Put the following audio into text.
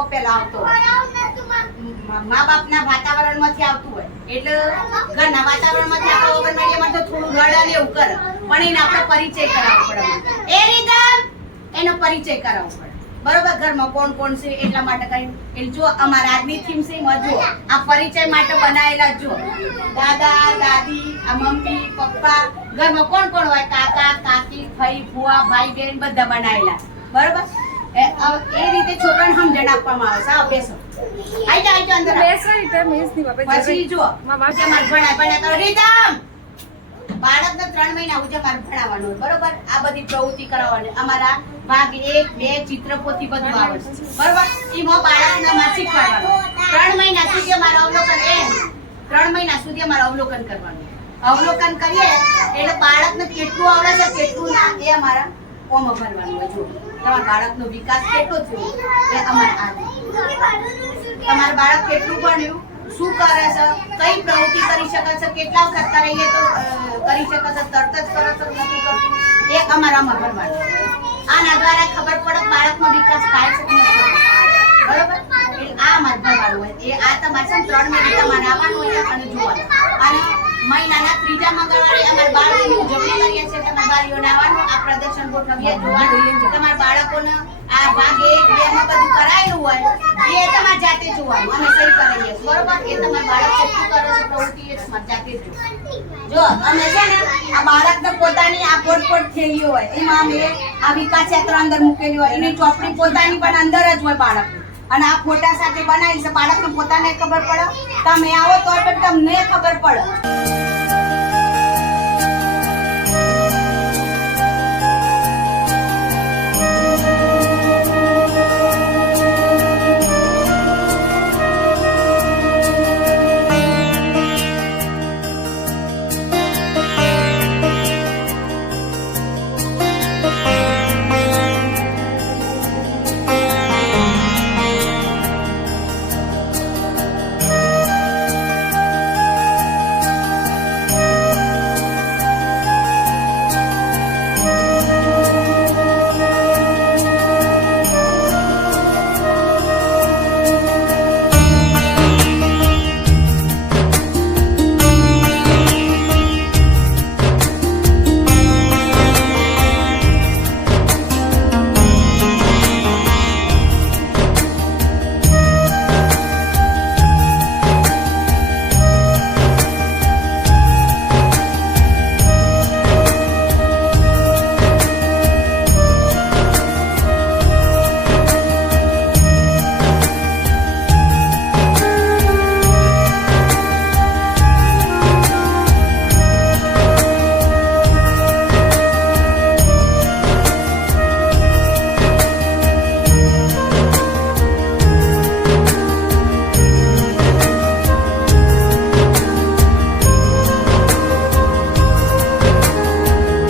એવો પેલા આવતો મા બાપના વાતાવરણમાંથી આવતું હોય એટલે ઘરના વાતાવરણમાંથી આવવા વગર મીડિયામાં તો થોડું રડે ને એવું કરે પણ એને આપણે પરિચય કરાવવો પડે એ રીધમ એનો પરિચય કરાવવો પડે બરોબર ઘરમાં કોણ કોણ છે એટલા માટે કઈ એટલે જો અમારા આજની થીમ છે જો આ પરિચય માટે બનાવેલા જો દાદા દાદી આ મમ્મી પપ્પા ઘરમાં કોણ કોણ હોય કાકા કાકી ભાઈ ફુવા ભાઈ બહેન બધા બનાવેલા બરોબર એ રીતે છોકરાને સમજણ આપવામાં આવે છે આ બેસો આઈ જા અંદર બેસો એટલે મેસ ની બાપા પછી જો મામા કે માર ભણા કરો રીતમ બાળકને 3 મહિના સુધી મારે ભણાવવાનું બરોબર આ બધી પ્રવૃત્તિ કરાવવાની અમારા ભાગ 1 2 ચિત્રપોથી બધું આવે છે બરોબર ઈમાં બાળકને માં શીખવાડવાનું 3 મહિના સુધી અમારું અવલોકન 3 મહિના સુધી અમારું અવલોકન કરવાનું અવલોકન કરીએ એટલે બાળકને કેટલું આવડે છે કેટલું ના એ અમારા ઓમ ભરવાનું હોય જો તમારા બાળકનો વિકાસ કેટલો થયો એ અમારે આ તમારું બાળક કેટલું ભણ્યું શું કરે છે કઈ પ્રવૃત્તિ કરી શકે છે કેટલા વખત કરીએ તો કરી શકે છે તરત જ કરે છે નથી કરતું એ અમારામાં ભરવાનું આના દ્વારા ખબર પડે બાળકનો વિકાસ થાય છે કે નથી બરોબર એટલે આ અમારે ભરવાનું હોય એ આ તમારે 3 મહિના તમારે આવવાનું હોય અને જોવાનું અને મહિનાના ત્રીજા મંગળવારે અમારા બાળકોની ઉજવણી કરીએ છીએ તમારા બાળકોને આવવાનું આ પ્રદર્શન ગોઠવીએ જોવાનું તમારા બાળકોને આ ભાગ 1 2 માં બધું કરાયેલું હોય એ તમારે જાતે જોવાનું અમે સહી કરાવીએ બરોબર એ તમારા બાળક કેટલું કરે છે પ્રવૃત્તિ એ તમારે જાતે જો અમે છે ને આ બાળકને પોતાની આ પોટ થયેલી હોય એમાં અમે આ વિકાસ યાત્રા અંદર મૂકેલી હોય એની ચોપડી પોતાની પણ અંદર જ હોય બાળકની અને આ ફોટા સાથે બનાવી છે બાળકને પોતાને ખબર પડે તમે આવો તો તમને ખબર પડે